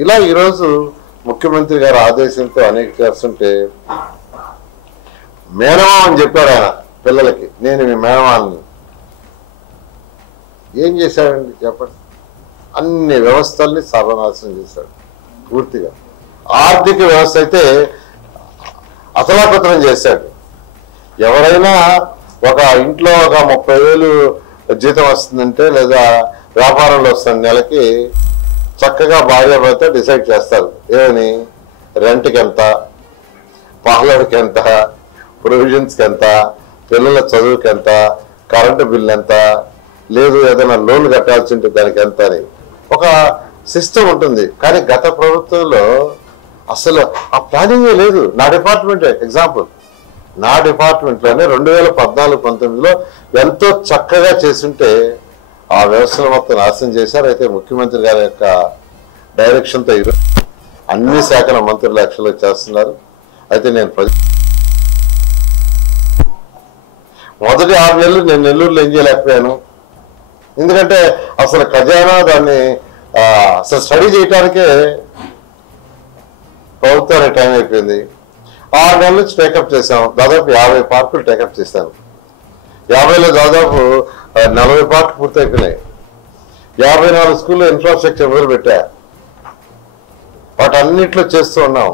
ఇలా ఈరోజు ముఖ్యమంత్రి గారి ఆదేశంతో అనేక చేస్తుంటే మేనమా అని చెప్పాడు ఆయన పిల్లలకి, నేను మీ మేనమాన్ని. ఏం చేశాడండి చెప్పండి? అన్ని వ్యవస్థల్ని సర్వనాశనం చేశాడు పూర్తిగా. ఆర్థిక వ్యవస్థ అయితే అతలాకుతలం చేశాడు. ఎవరైనా ఒక ఇంట్లో ఒక 30,000 జీతం వస్తుందంటే లేదా వ్యాపారంలో వస్తుంది నెలకి, చక్కగా భార్యాభర్త డిసైడ్ చేస్తారు ఏమని, రెంట్కి ఎంత, పాలడికి ఎంత, ప్రొవిజన్స్కి ఎంత, పిల్లల చదువుకి ఎంత, కరెంటు బిల్ ఎంత, లేదు ఏదైనా లోన్ కట్టాల్సి ఉంటే దానికి ఎంత అని ఒక సిస్టమ్ ఉంటుంది. కానీ గత ప్రభుత్వంలో అసలు ఆ ప్లానింగే లేదు. నా డిపార్ట్మెంట్ ఎగ్జాంపుల్, నా డిపార్ట్మెంట్లోనే 2014-19లో ఎంతో చక్కగా చేస్తుంటే ఆ వ్యవస్థను మొత్తం నాశనం చేశారు. అయితే ముఖ్యమంత్రి గారి యొక్క డైరెక్షన్తో ఈరోజు అన్ని శాఖల మంత్రులు యాక్చువల్గా చేస్తున్నారు. అయితే నేను మొదటి 6 నెలలు నేను నెల్లూరులో ఏం చేయలేకపోయాను. ఎందుకంటే అసలు ఖజానా దాన్ని అసలు స్టడీ చేయడానికే ప్రభుత్వానికి టైం అయిపోయింది. 6 నెలల నుంచి టేకప్ చేశాం. దాదాపు 50 పార్కులు టేకప్ చేశాను. 50లో దాదాపు 40 పార్కులు పూర్తయిపోయినాయి. 54 స్కూల్లో ఇన్ఫ్రాస్ట్రక్చర్ మొదలు పెట్టా. వాటన్నిట్లో చేస్తూ ఉన్నాం.